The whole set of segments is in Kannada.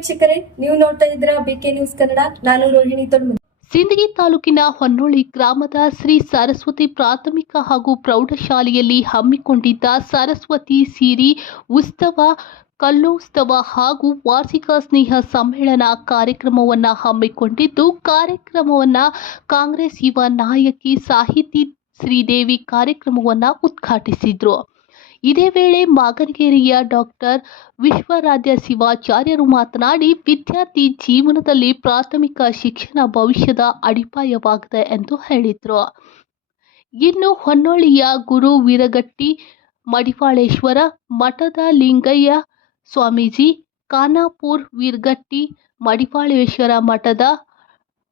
ವೀಕ್ಷಕರೇ, ನೀವು ನೋಡ್ತಾ ಇದ್ದೀರಾ ಬಿಕೆ ನ್ಯೂಸ್ ಕನ್ನಡ. ನಾನು ರೋಹಿಣಿ ತೊಡ್ಮನಿ. ಸಿಂದಗಿ ತಾಲೂಕಿನ ಹೊನ್ನೊಳ್ಳಿ ಗ್ರಾಮದ ಶ್ರೀ ಸರಸ್ವತಿ ಪ್ರಾಥಮಿಕ ಹಾಗೂ ಪ್ರೌಢಶಾಲೆಯಲ್ಲಿ ಹಮ್ಮಿಕೊಂಡಿದ್ದ ಸರಸ್ವತಿ ಸಿರಿ ಉತ್ಸವ, ಕಲ್ಲೋತ್ಸವ ಹಾಗೂ ವಾರ್ಷಿಕ ಸ್ನೇಹ ಸಮ್ಮೇಳನ ಕಾರ್ಯಕ್ರಮವನ್ನು ಹಮ್ಮಿಕೊಂಡಿದ್ದು, ಕಾರ್ಯಕ್ರಮವನ್ನು ಕಾಂಗ್ರೆಸ್ ಯುವ ನಾಯಕಿ ಸಾಹಿತಿ ಶ್ರೀದೇವಿ ಕಾರ್ಯಕ್ರಮವನ್ನು ಉದ್ಘಾಟಿಸಿದರು. ಇದೇ ವೇಳೆ ಮಾಗನಗೆರೆಯ ಡಾಕ್ಟರ್ ವಿಶ್ವರಾಧ್ಯ ಶಿವಾಚಾರ್ಯರು ಮಾತನಾಡಿ, ವಿದ್ಯಾರ್ಥಿ ಜೀವನದಲ್ಲಿ ಪ್ರಾಥಮಿಕ ಶಿಕ್ಷಣ ಭವಿಷ್ಯದ ಅಡಿಪಾಯವಾಗಿದೆ ಎಂದು ಹೇಳಿದರು. ಇನ್ನು ಹೊನ್ನೊಳ್ಳಿಯ ಗುರು ವೀರಗಟ್ಟಿ ಮಡಿವಾಳೇಶ್ವರ ಮಠದ ಲಿಂಗಯ್ಯ ಸ್ವಾಮೀಜಿ, ಖಾನಾಪುರ ವೀರಗಟ್ಟಿ ಮಡಿವಾಳೇಶ್ವರ ಮಠದ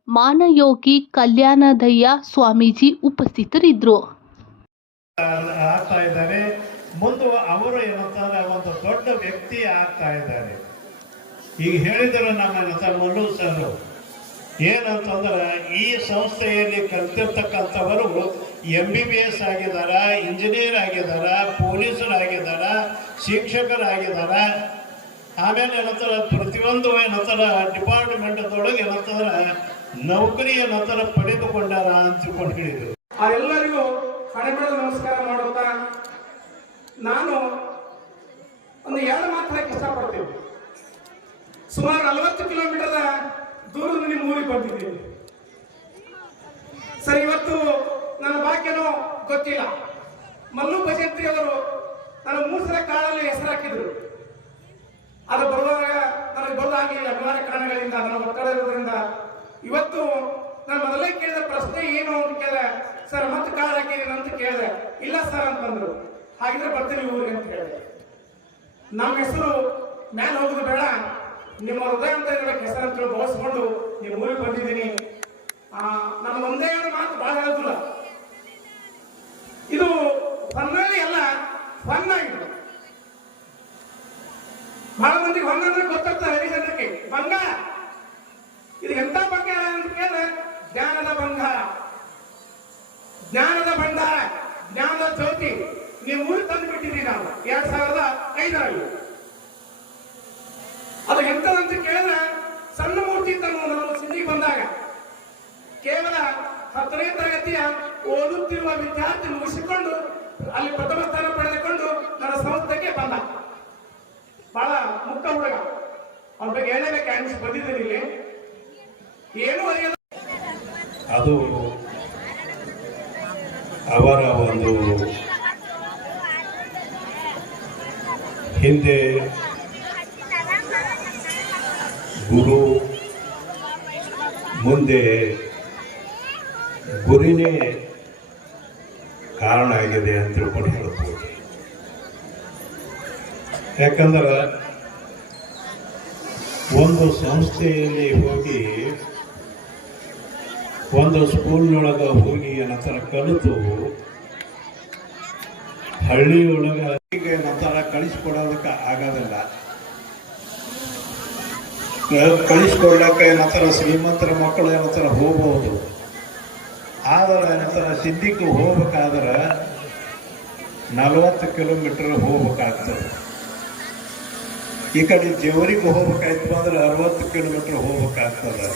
ಮಾನಯೋಗಿ ಕಲ್ಯಾಣದಯ್ಯ ಸ್ವಾಮೀಜಿ ಉಪಸ್ಥಿತರಿದ್ದರು. ಮುಂದೆ ಅವರು ಏನಂತಾರೆ ಒಂದು ದೊಡ್ಡ ವ್ಯಕ್ತಿ ಆಗ್ತಾ ಇದ್ದಾರೆ. ಈಗ ಹೇಳಿದ್ರು ನಮ್ಮ ಮುಲ್ಲು ಸರ್ ಏನಂತಂದ್ರೆ, ಈ ಸಂಸ್ಥೆಯಲ್ಲಿ ಕಲ್ತಿರ್ತಕ್ಕಂಥವರು MBBS ಆಗಿದಾರ, ಇಂಜಿನಿಯರ್ ಆಗಿದಾರ, ಪೊಲೀಸರಾಗಿದಾರ, ಶಿಕ್ಷಕರಾಗಿದಾರ. ಆಮೇಲೆ ಏನಂತಾರೆ ಪ್ರತಿಯೊಂದು ಏನಂತಾರೆ ಡಿಪಾರ್ಟ್ಮೆಂಟ್ದೊಳಗೆ ಏನಂತಂದ್ರೆ ನೌಕರಿ ಏನಂತಾರೆ ಪಡೆದುಕೊಂಡಾರ ಅಂತ ತಿಳ್ಕೊಂಡು ಹೇಳಿದ್ರು. ಎಲ್ಲರಿಗೂ ಹಣೆಬೆಳೆದು ನಮಸ್ಕಾರ ಮಾಡುತ್ತಾ ನಾನು ಒಂದು 2 ಮಾತು ಹೇಳಕ್ಕೆ ಇಷ್ಟಪಡ್ತೀನಿ. ಸುಮಾರು 40 ಕಿಲೋಮೀಟರ್ ದೂರದ ನಿಮ್ಮ ಊರಿಗೆ ಬಂದಿದ್ದೀನಿ ಸರ್. ಇವತ್ತು ನನ್ನ ಭಾಗ್ಯನೋ ಗೊತ್ತಿಲ್ಲ. ಮಲ್ಲು ಭಜಂತ್ರಿ ಅವರು ನನ್ನ 3 ಸಲ ಕಾಳಲ್ಲಿ ಹೆಸರು ಹಾಕಿದ್ರು. ಅದು ಬರುವಾಗ ನನಗೆ ಬರೋದಾಗಲಿಲ್ಲ, ಅನಿವಾರ್ಯ ಕಾರಣಗಳಿಂದ, ನನ್ನ ಒತ್ತಡ ಇರೋದ್ರಿಂದ. ಇವತ್ತು ನಾನು ಮೊದಲೇ ಕೇಳಿದ ಪ್ರಶ್ನೆ ಏನು ಅಂತ ಕೇಳಿದೆ. ಸರ್ ಮತ್ತೆ ಕಾಳು ಹಾಕಿದ್ದೀನಿ ಅಂತ ಕೇಳಿದೆ. ಇಲ್ಲ ಸರ್ ಅಂತಂದ್ರು. ಹಾಗಿದ್ರೆ ಬರ್ತೀನಿ ಊರಿಗೆ ಅಂತ ಹೇಳಿದೆ. ನಮ್ಮ ಹೆಸರು ಮೇಲೆ ಹೋಗುದು ಬೇಡ, ನಿಮ್ಮ ಹೃದಯ ಅಂತ ಹೆಸರು ಅಂತ ಬಳಸ್ಕೊಂಡು ನಿಮ್ಮ ಊರಿಗೆ ಬಂದಿದ್ದೀನಿ. ನಮ್ಗೆ ಒಂದೇ ಮಾತು ಬಹಳ ಹೇಳುದಿಲ್ಲ, ಇದು ಹೊನ್ನಳ್ಳಿ ಎಲ್ಲ ಹೊನ್ನಾಗಿದೆ. ಬಹಳ ಮಂದಿಗೆ ಹೊನ್ನಂದ್ರೆ ಗೊತ್ತಾಗ್ತದೆ, ಹಳ್ಳಿ ಜನರಿಗೆ ಬಂಗಾರ. ಇದು ಎಂತ ಬಂಗಾರ ಅಂತ ಕೇಳಿದ್ರೆ ಜ್ಞಾನದ ಬಂಗಾರ, ಜ್ಞಾನದ ಭಂಡಾರ, ಜ್ಞಾನದ ಜ್ಯೋತಿ ನೀವು ಊರು ತಂದು ಬಿಟ್ಟಿದ್ದೀವಿ ನಾವು 2005ರಲ್ಲಿ. ಅದು ಎಂತದಂತ ಕೇಳಿದ್ರೆ, ಸಣ್ಣ ಮೂರ್ತಿ ತಂದು ನಾವು ಸಿದ್ಧಿಗೆ ಬಂದಾಗ ಕೇವಲ 10ನೇ ತರಗತಿಯ ಓದುತ್ತಿರುವ ವಿದ್ಯಾರ್ಥಿ ಮುಗಿಸಿಕೊಂಡು ಅಲ್ಲಿ ಪ್ರಥಮ ಸ್ಥಾನ ಪಡೆದುಕೊಂಡು ನನ್ನ ಸಂಸ್ಥೆಗೆ ಬಂದ. ಬಹಳ ಮುಕ್ತ ಹುಡುಗ. ಅವ್ರ ಬಗ್ಗೆ ಹೇಳಬೇಕು ಅನಿಸಿ ಬಂದಿದ್ದೀನಿ ಇಲ್ಲಿ. ಏನು ಅರಿಯಲ್ಲ. ಅದು ಅವರ ಒಂದು ಹಿಂದೆ ಗುರು, ಮುಂದೆ ಗುರಿನೇ ಕಾರಣ ಆಗಿದೆ ಅಂತ ತಿಳ್ಕೊಂಡು ಹೇಳ್ಬೋದು. ಯಾಕಂದ್ರೆ ಒಂದು ಸಂಸ್ಥೆಯಲ್ಲಿ ಹೋಗಿ, ಒಂದು ಸ್ಕೂಲ್ನೊಳಗೆ ಹೋಗಿ ನಂತರ ಕಲಿತು ಹಳ್ಳಿಯೊಳಗೆ ನಂತರ ಕಳಿಸ್ಕೊಡೋದಕ್ಕೆ ಆಗೋದಿಲ್ಲ. ಕಳಿಸ್ಕೊಡ್ಲಿಕ್ಕೆ ಏನಂತಾರ ಶ್ರೀಮಂತರ ಮಕ್ಕಳು ಏನಂತಾರ ಹೋಗ್ಬೋದು. ಆದರೆ ಏನಂತಾರ ಸಿದ್ಧಿಗೆ ಹೋಗ್ಬೇಕಾದ್ರೆ 40 ಕಿಲೋಮೀಟರ್ ಹೋಗ್ಬೇಕಾಗ್ತದೆ. ಈ ಕಡೆ ಜೇವರಿಗೆ ಹೋಗ್ಬೇಕಾಯ್ತು ಅಂದ್ರೆ 60 ಕಿಲೋಮೀಟರ್ ಹೋಗ್ಬೇಕಾಗ್ತದೆ.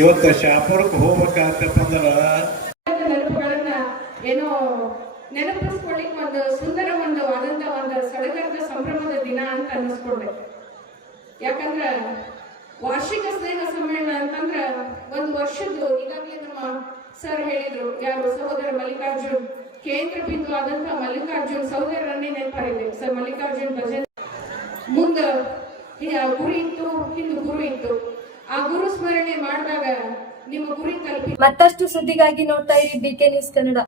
ಇವತ್ತು ಶಾಪುರಕ್ಕೆ ಹೋಗ್ಬೇಕಾಗ್ತಪ್ಪ ಅಂದ್ರೆ ನೆನಪುಗಳನ್ನ ಏನೋ ನೆನಪಿಸ್ಕೊಳ್ಳಿಕ್ ಒಂದು ಸುಂದರವಾದಂತ ಒಂದು ಸಡಗರದ ಸಂಭ್ರಮದ ದಿನ ಅಂತ ಅನ್ನಿಸ್ಕೊಳ್ಬೇಕು. ಯಾಕಂದ್ರ ವಾರ್ಷಿಕ ಸ್ನೇಹ ಸಮ್ಮೇಳನ ಅಂತಂದ್ರ ಒಂದು ವರ್ಷದ್ದು, ಈಗಾಗಲೇ ನಮ್ಮ ಸರ್ ಹೇಳಿದ್ರು, ಯಾರು ಸಹೋದರ ಮಲ್ಲಿಕಾರ್ಜುನ್, ಕೇಂದ್ರ ಬಿಂದು ಆದಂತ ಮಲ್ಲಿಕಾರ್ಜುನ್ ಸಹೋದರರನ್ನೇ ನೆನಪಾರಿದೆ ಸರ್. ಮಲ್ಲಿಕಾರ್ಜುನ್ ಭಜನ್ ಮುಂದ ಗುರಿ ಇತ್ತು, ಹಿಂದೆ ಗುರು ಇತ್ತು. ಆ ಗುರು ಸ್ಮರಣೆ ಮಾಡಿದಾಗ ನಿಮ್ಮ ಗುರಿ ತಲುಪಿ. ಮತ್ತಷ್ಟು ಸುದ್ದಿಗಾಗಿ ನೋಡ್ತಾ ಇರಿ ಬಿಕೆ ನ್ಯೂಸ್ ಕನ್ನಡ.